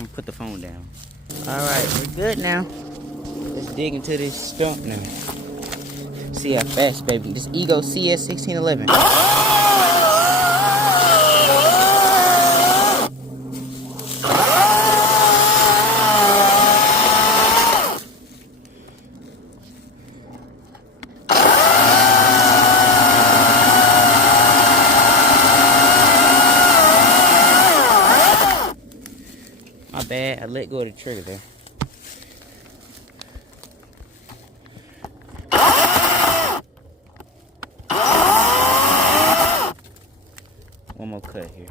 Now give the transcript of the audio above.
gonna put the phone down. Alright, we're good now. Let's dig into this stump now. See how fast, baby. This Ego CS1611. My bad, I let go of the trigger there. One more cut here.